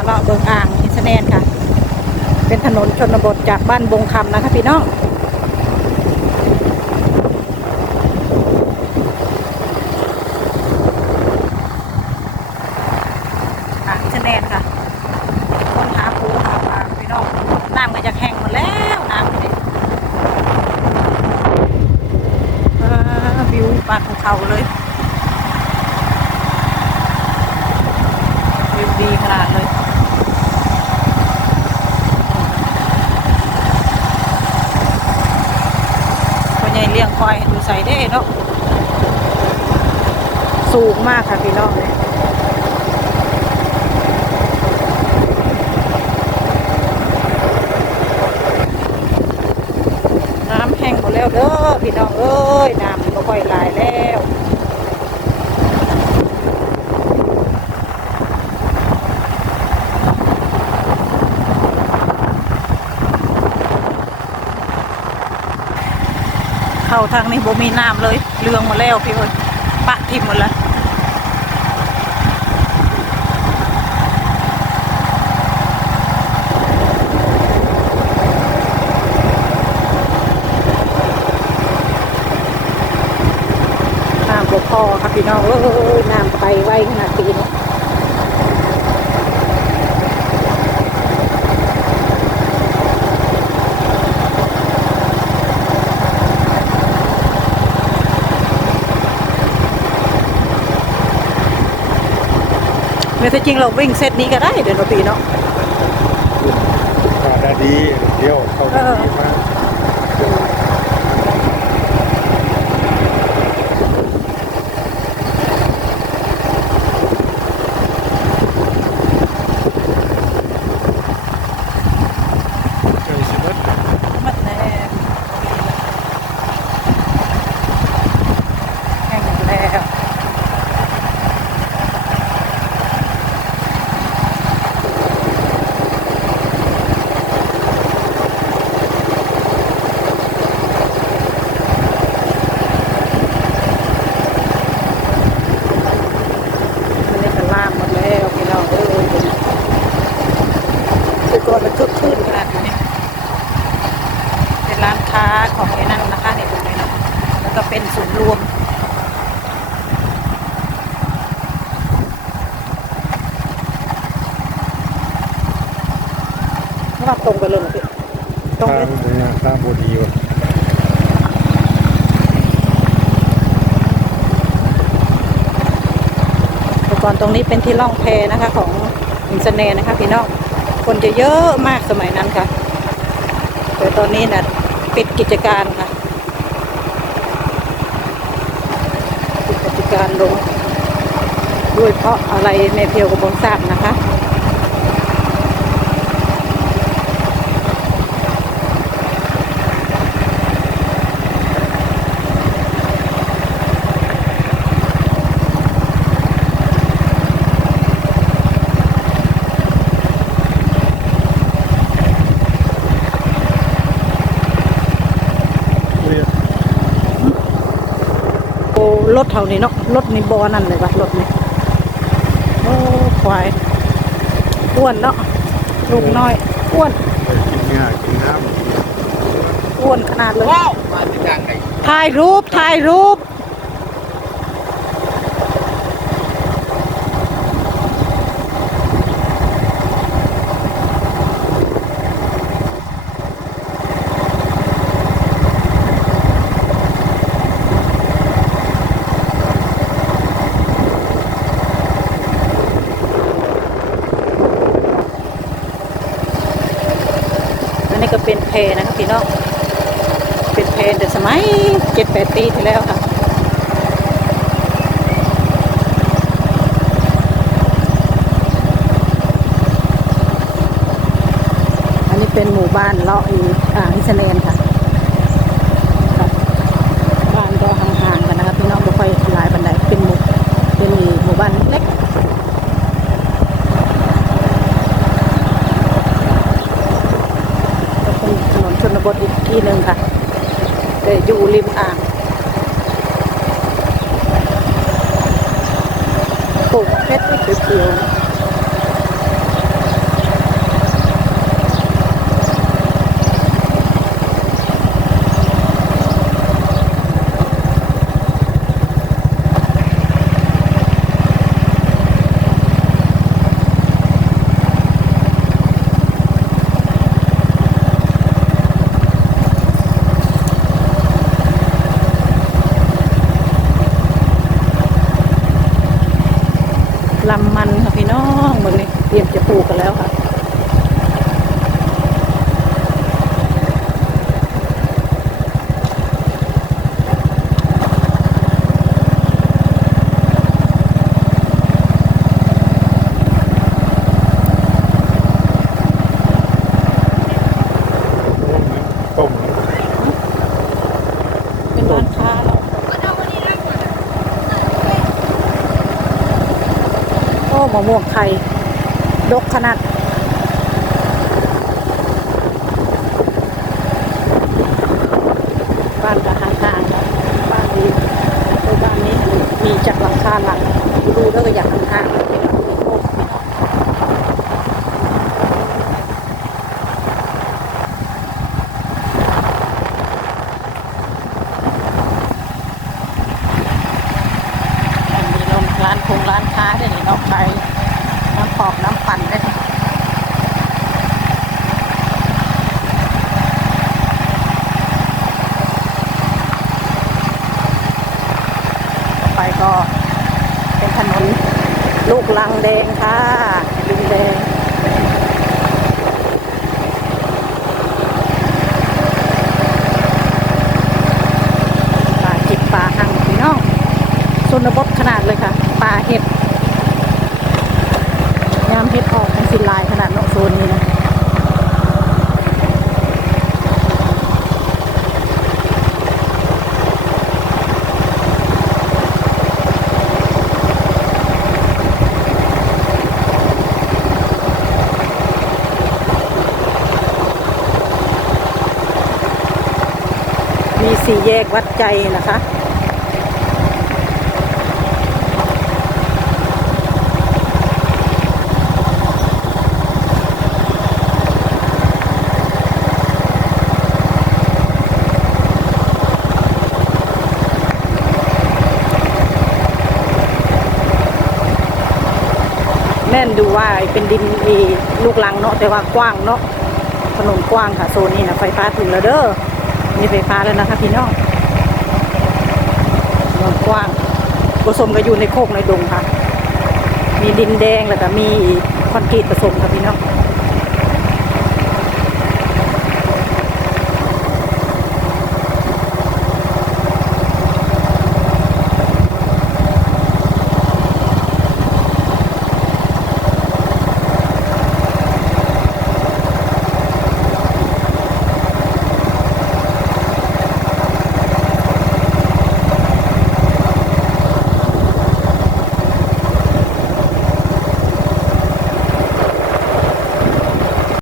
มาเลาะเบิงอ่างอินเทอร์เน็ตค่ะ เป็นถนนชนบทจากบ้านบงคำนะคะพี่น้องอ่างอินเทอร์เน็ตค่ะคนหาปูหาปลาพี่น้องน้ำก็จะแห้งหมดแล้วน้ำนี่อ่าวิวปานภูเขาเลย วิวดีขนาดเลย พ่อใหญ่เลี้ยง ควายดูใส่ได้เนาะสูงมากค่ะพี่น้องเลยน้ำแห้งหมดแล้วเด้อพี่น้องเอ้ยน้ำก็ค่อยไหลายแล้ว เข้าทางนี้บ่มีน้ำเลยเรืองหมดแล้วพี่เอ้ยปะทิมหมดแล้วน้ำบ่พอครับพี่น้องเอ้ยน้ำไปไวขนาดนี้ แม้แต่จริงเราวิ่งเซตนี้ก็ได้เดี๋ยวเราปีเนาะขาดาดีเดี๋ยวเข้าไปดีมาก เคยสิเบิด มัดแน่แห้งแล้ว มันนี่ก็ล่ามหมดแล้วพี่น้องเอ้ยคือก่อนมันคึกคืนขนาดนี้เป็นร้านค้าของไอ้นั่นนะคะในตรงนี้เนาะแล้วก็เป็นศูนย์รวม ว่าตรงไปเลยนะพี่ตรงทาไปงเนี่ยทางบดีว่ะแต่ก่อนตรงนี้เป็นที่ล่องแพนะคะ ของอินเสเนนะคะพี่น้องคนจะเยอะมากสมัยนั้นค่ะ แต่ตอนนี้นะปิดกิจการค่ะปิดกิจการลงด้วยเพราะอะไรในเพียวกับบงทราบนะคะ ถเท่านี้เนาะรถนี่บอนั่นเลยวะรถนี่โอ้ควายอ้วนเนาะลูกน้อยอ้วนไปกินง่ายกินน้ำอ้วนขนาดเลยว้าวมาที่กลางไก่ถ่ายรูปถ่ายรูป นนี้ก็เป็นเพนะครับพี่น้อง เป็นเพแต่สมัยเจ็ดแปดปีที่แล้วค่ะอันนี้เป็นหมู่บ้านเลาะอยู่อ่าอิสเนนค่ะ บ้านก็ห่างๆกันนะครับพี่น้องไม่ค่อยหลายบันไดเป็นหมู่เป็นหมู่บ้านเล็กก็เป็นถนนชน บทอีกที่หนึ่งค่ะแต่อยู่ริมอ่างปลูกเพชรเขียวำมันค่ะพี่น้องเมืองนี้เตรียมจะปลูกกันแล้วค่ะต้มเป็นร้านค้าแล้วโอ้ มะม่วงไข่ดกขนาดบ้านก็ห่างๆบ้านนี้บ้านนี้มีจากหลังคาหลังดูแล้วก็อยากห่างๆเลยเป็นแบบนี้โอ้พี่น้องอันนี้ลงร้านคงร้าน ค้าได้นี่เนาะไป น้ำปอกน้ำปั่นได้ไปก็เป็นถนนลูกลังแดงค่ะดินแดงป่าจิกป่าหังพี่น้องชนบทขนาดเลยค่ะ ป่าเห็ด ดออกเป็นสิลายขนาดเนาะโซนนี้นะมีสี่แยกวัดใจนะคะ เป็นดินมีลูกลังเนาะแต่ว่ากว้างเนาะถนนกว้างค่ะโซนนี้นะไฟฟ้าถึงแล้วเด้อมีไฟฟ้าแล้วนะคะพี่น้องถนนกว้างผสมก็อยู่ในโคกในดงค่ะ มีดินแดงแล้วก็มีคอนกรีตผสมค่ะพี่น้อง